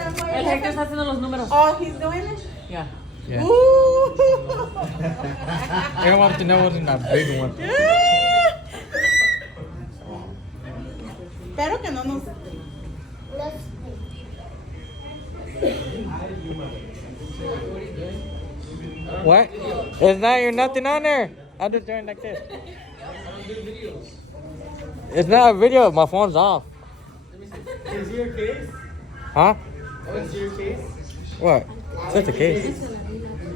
El Hector está haciendo los números. Oh, he's doing it? Yeah. Yeah. Ooh. I want to know what's in that big one. Espero que no nos... What? It's not, you're nothing on there. I'll just turn like this. It's not a video. My phone's off. Is your case? Huh? Oh, it's your case? What? It's just a case.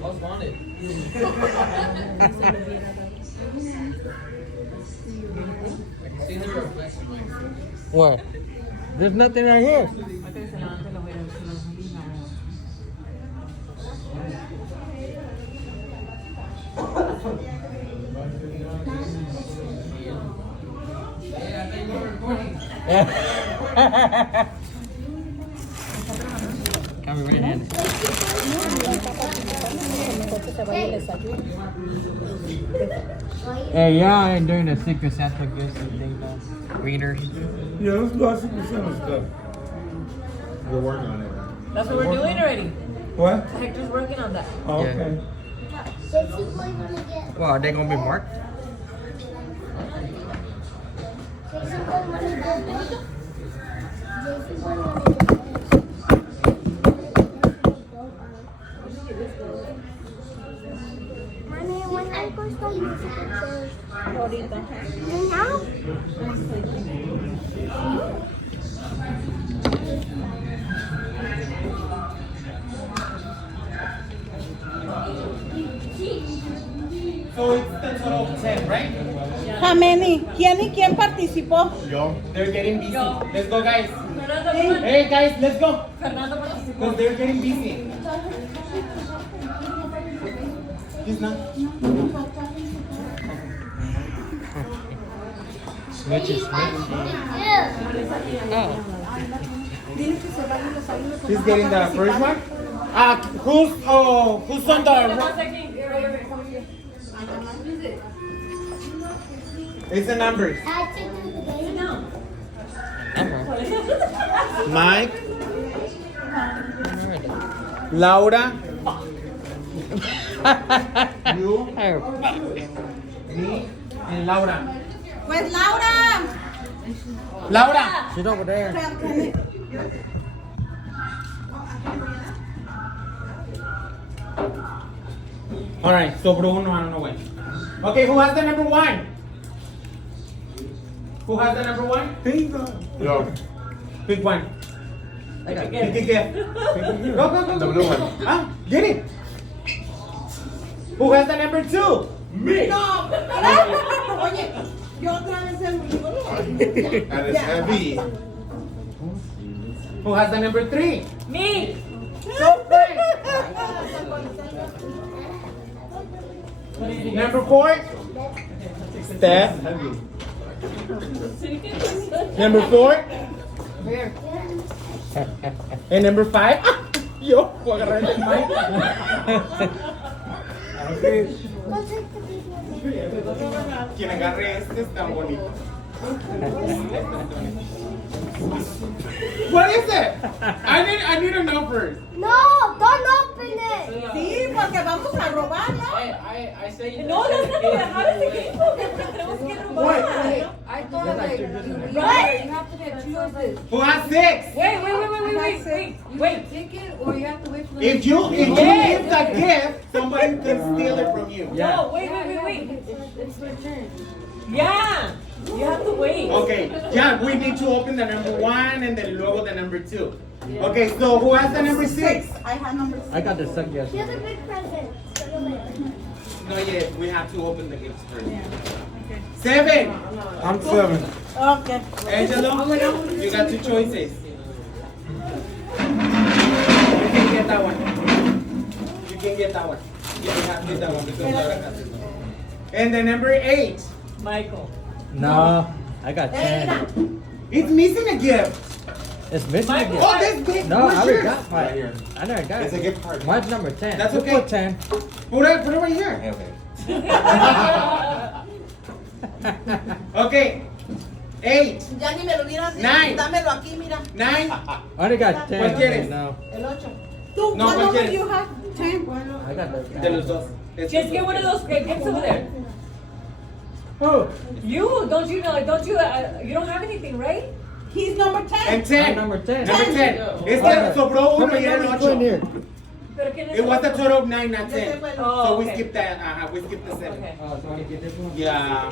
Most wanted. I can see the reflection, Mike. What? There's nothing right here. Ahorita que se levante lo voy a decir a los amigos. Yeah, I think we're recording. Come here, right hand. Hey, y'all ain't doing the Secret Santa gifts and things, readers. Yeah, let's go out Secret Santa stuff. We're working on it. That's what we're doing already. What? Hector's working on that. Oh, Yeah. okay. Well, are they gonna be marked? So it's the total of 10, right? How many? ¿Quién y quién participó? Yo. They're getting busy. Let's go, guys. Fernando, Hey, guys, let's go. Fernando participó. Because they're getting busy. He's not. Smooches, He's getting the first one. Who's on the? One second. It's the numbers. No. Mike, Laura, you, me, and Laura. Pues Laura. Laura. She's over there. All right. So Bruno, I don't know when. Okay, who has the number one? Who has the number one? Yo. Pick one. I got Pick a gift. Go, go, go, The go. blue one. Ah, get it. Who has the number two? Me. No. Oye, yo otra vez el libro. And it's heavy. Who has the number three? Me. Number four? Steph. Number four? And number five? Yo, puedo agarrar el mic. Quien agarre este está bonito. What is it? I need to know first. No, don't open it. Sí, porque vamos a robarla. I say No, no es que dejar ese equipo, que tenemos que robar. I thought like you have to get two of this. Who has six? Wait. Wait. Ticket or you have to wait for the If you give the gift, somebody can steal it from you. No, wait. It's their turn. Yeah. You have to wait. Okay, yeah, we need to open the number one and then luego the number two. Okay, so who has the number six? I have number 6. I got the suggestion. Here's a big present. No, yet. We have to open the gifts first. Seven. I'm 7. Okay. Angelo, you got two choices. You can get that one. You can get that one. Yeah, you have to get that one because Laura has it. And the number 8. Michael. No, I got 10. It's missing a gift. It's missing Michael. again. Oh, that's big. No, Where's I already yours? got Right mine. here. I never got It's a it. gift card. Mine's number 10. That's You okay. put 10. Put it right here. Okay. Okay. 8, Ya ni me lo hubieras dicho. Nine. Dámelo aquí, mira. 9. I already got 10 ¿Cuál quieres? now. El 8. Tú, No, what ¿cuál number quieres? you have? 10. I got the De los dos. Just get one of those gifts over there. Who? You, don't you know, you don't have anything, right? He's number 10. And 10. number 10. Number 10. Es que sobró uno y era el 8. Pero ¿quién es It was a el total of 9, not 10. Ese fue el- Oh, So we okay. skipped that. We skipped the 7. Okay. Oh, so I can get this one? Yeah.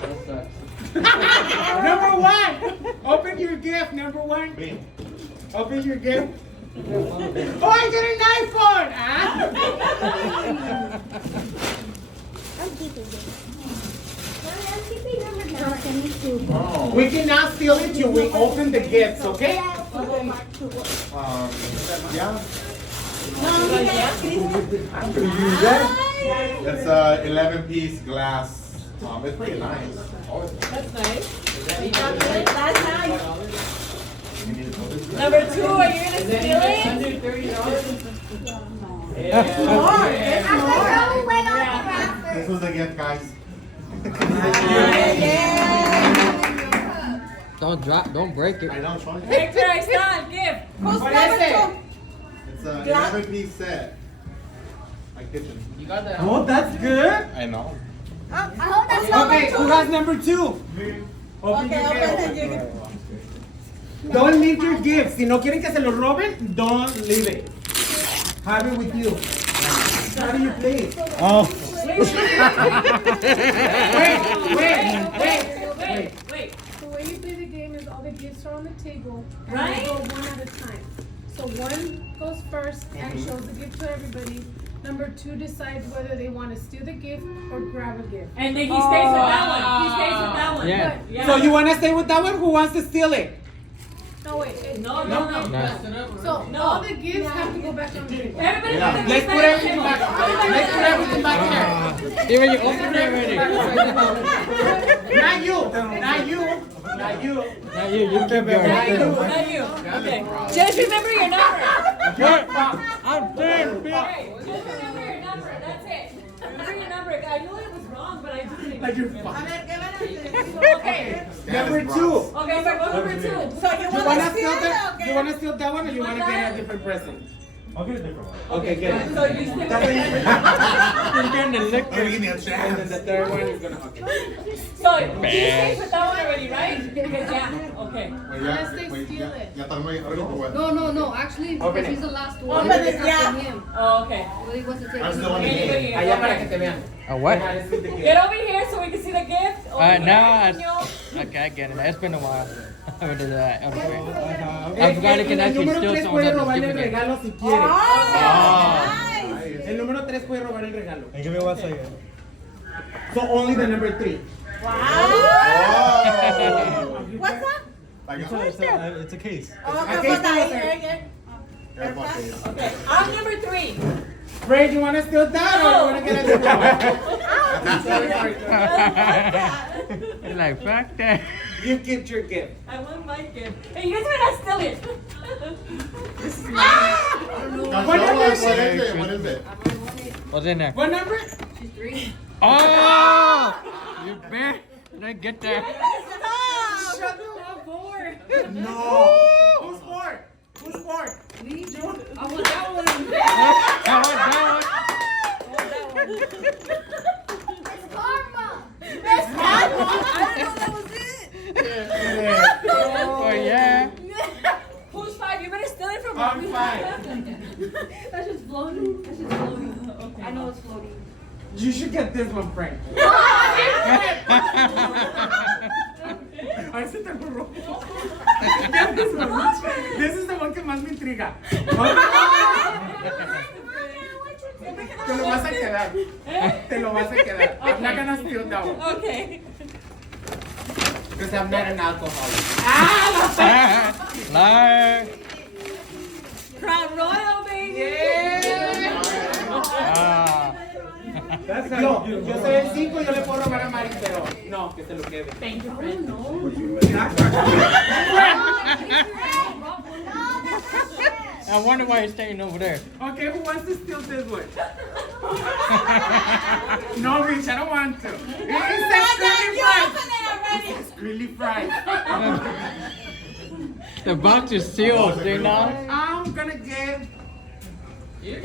That Number 1. Open your gift, number 1. Bam. Open your gift. Oh, I get an iPhone! Ah? I'm keeping it. Mommy, I'm keeping number 9. Oh. We cannot steal it till we open the gifts, okay? Yeah. No, mira, It's a 11-piece glass. It's pretty nice. That's nice. That's nice. Number 2, are you gonna steal it? More. It's I'm more. throwing away all the wrappers. This was a gift, guys. Don't break it. I know, Sean. Hector, ahí está el gift. Who's What number is it? 2? It's a Glass. 11-piece set. My kitchen. Oh, that's good. I know. I hope that's number Okay, 2. who has number 2? Open Okay, your open gift. it. Don't leave your gifts. Si no quieren que se los roben, don't leave it. Have it with you. How do you play it? Oh. Wait. The way you play the game is all the gifts are on the table. And Right. you go one at a time. So one goes first and shows the gift to everybody. Number 2 decides whether they want to steal the gift or grab a gift. And then he stays with that one. He stays with that one. Yeah. Yeah. So you want to stay with that one? Who wants to steal it? No, wait. No. So No. all the gifts have to go back on the table. Everybody Yeah. put the Let's gifts put back. everything back. Let's put everything back here. Even you open it already. Not you. Not you. Not you. Now you keep yours. Not you. Okay. Just remember your number. I'm dead, bitch. Hey, just remember your number. That's it. Remember your number. I knew it was wrong, but I just didn't. Like you're A fine. ver, ¿qué van a hacer? Okay. Number 2. Okay, so go number 2. So you You want wanna to steal steal that? it? You wanna steal that one, or you wanna get a different present? I'll get a different one. Okay, get it. So you still You're getting the liquor. Give me a And then chance. the third one is gonna. Okay. So he stays with that one already, right? Because yeah. Okay. Unless they steal it. Ya está muy ahorita. No, actually, Open because it. he's the last one. Open it, It's yeah. up to him. Oh, okay. Well, he wants to take I'm it. still on the game. Anybody? Allá para que te vean. A what? Ajá, this is the gift. Get over here so we can see the gift. Over here, Now señor. okay, I get it. It's been a while. I haven't done that. Okay. Ajá. I forgot it can El actually número steal 3 someone puede else's robarle el gift. regalo si quiere. Oh, nice. El número 3 puede robar el regalo. And give me 1 second. So only the number 3. Wow. Oh. What's that? Like It's a case. Oh, Okay, ¿qué fue so- ahí? Okay. I'm number 3. Fred, you wanna steal that or you wanna get a different It's like, fuck that. one? You keep your gift. I want my gift. Hey, you guys better not steal it. What is it? What is it? What's in there? What number? She's 3. Oh! You bet. Let's get that. Shut up, bored. No. Who's 4? Who's 4? I want that one. That one. It's karma. I didn't know that was it. Oh, yeah. Who's 5? You better steal it from I'm me. 5. That's just floating. That's just floating. Okay. I know it's floating. You should get this one, Frank. Ay, se te borró. Get this one. This is the one que más me intriga. Te lo vas a quedar. Te lo vas a quedar. I'm not gonna steal that one. Okay. Because I'm not an alcoholic. Liar. Crown Royal, baby. Ah. That's Yo soy el 5, yo le puedo robar a Mari, pero no, que se lo quede. Thank you, friend. I wonder why he's staying over there. Okay, who wants to steal this one? No, Rich, I don't want to. It's You open it It's really fried. The box is sealed, do you know? I'm gonna get. No,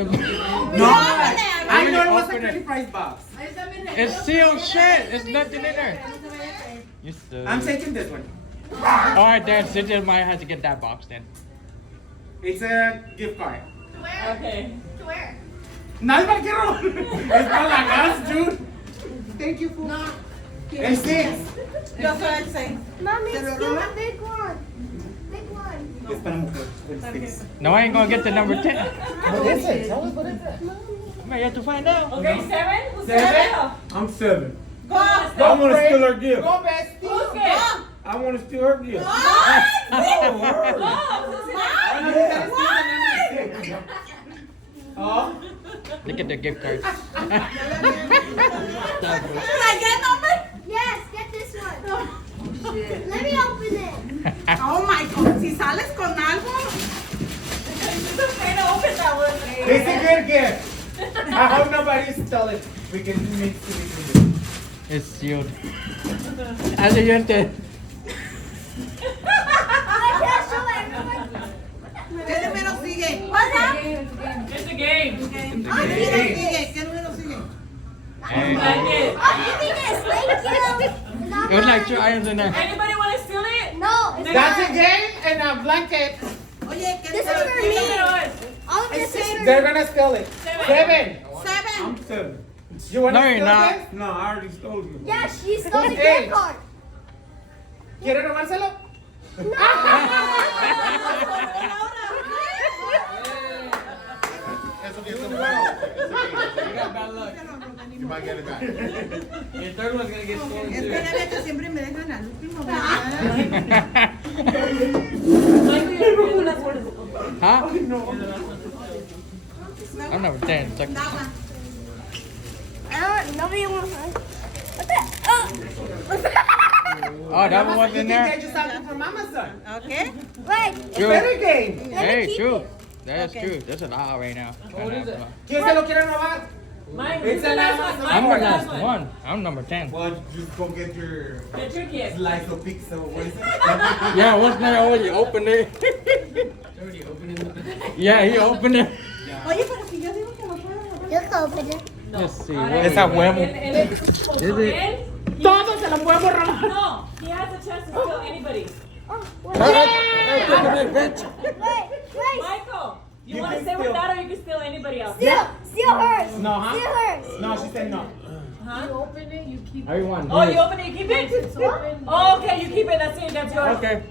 No, I know it was a Open it. curly fries box. It's sealed shit. There's nothing in there. You still. I'm taking this one. Alright, then Cynthia might have to get that box then. It's a gift card. Okay. Not para que ro- Es para la gas, dude. Thank you for. No. El 6. Yo soy el 6. Mommy, ¿Te lo steal roba? the big one. Big one. Es para mujer. El 6. No, I ain't gonna get the number 10. What is it? Tell us what is it. Man, you have to find out. Okay, 7? Who's 7? I'm 7. Go. I want to steal her gift. Go, bestie. Who's good? I want to steal her gift. Go! Oh, Look at the gift cards. Should I get number? Yes, get this one. Let me open it. Oh my God. Si sales con algo. It's okay to open that one. it's a good gift. I hope nobody stole it. We can mix it. It's sealed. Al siguiente. I can't show everyone. ¿Qué número sigue? What's up? It's a game. ¿Qué número sigue? ¿Qué número sigue? Hey. Like it. Oh, give me this. Thank you. Not There's like mine. 2 items in there. Anybody want to steal it? No, it's That's a mine. game and a blanket. Oye, ¿qué This is número for sigue? me. All of this is for They're gonna steal it. 7. 7. 7. You wanna No, you're steal not. this? No, I already stole you. Yeah, she stole the Hey. gift card. ¿Quiere robárselo? It's a bueno. You might get it back. Es que ya ves que siempre me dejan al último. ¿verdad? Huh? I'm number 10. It's like, Dama. Nobody wants to. What the? oh, that one was You in can there? get you something from Amazon. Okay. Wait. True. Better game. Hey, keep true. it. That is true. There's a lot right now. ¿Quién se lo quiere robar? Mine. It's Who's the an last Amazon. one? I'm the Mine's last one. I'm number 10. Well, just go get your Get your gift. slice of pizza. What is it? Yeah, what's that? Oh, you opened it. Yeah, he opened it. Oye, pero si yo digo que lo puedo robar. You can open it. Let's see. Ahora, What Es a huevo. Is it? Todos se lo podemos robar. No, he has a chance to steal anybody. Oh, wait. Hey, take a big bitch. Wait, wait. Michael, you You want to can stay with steal. that or you can steal anybody else? Steal hers. No, huh? Steal hers. No, she said no. Huh? You open it, you keep it. Everyone. Oh, you open it, you keep it? It's open. Oh, okay, you keep it. That's it. That's yours. Okay.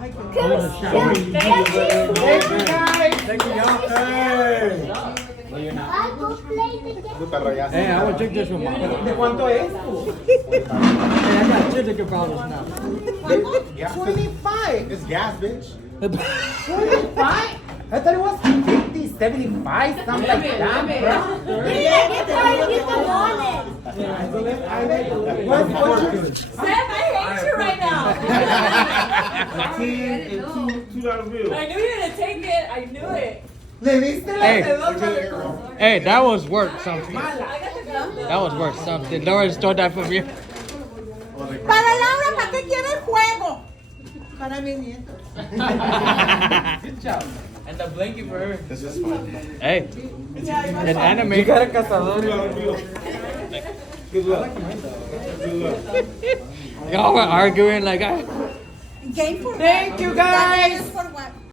Thank you, guys. Thank you, y'all. Hey. I go play the game. Puta rayazo. Hey, I will drink this one, Mom. Hey, ¿De cuánto es? I got two liquor bottles now. Gas. 25. It's gas, bitch. 25? I thought it was 50, 75, something like that, bro. Give me that gift card. You can want it. What's your... Sam, I hate you right now. $2 bill. I knew you were going to take it. I knew it. ¿Le viste la Hey. segunda? Hey, that was worth something. I got the glove. That was worth something. Laura stole that from you. Para Laura, ¿para qué quiere el juego? Para mi nieto. Good job. And the blanket for her. This is fun. Hey, an anime. You got a cazador. Good luck. Y'all were arguing like, Game for Thank you, guys. For what?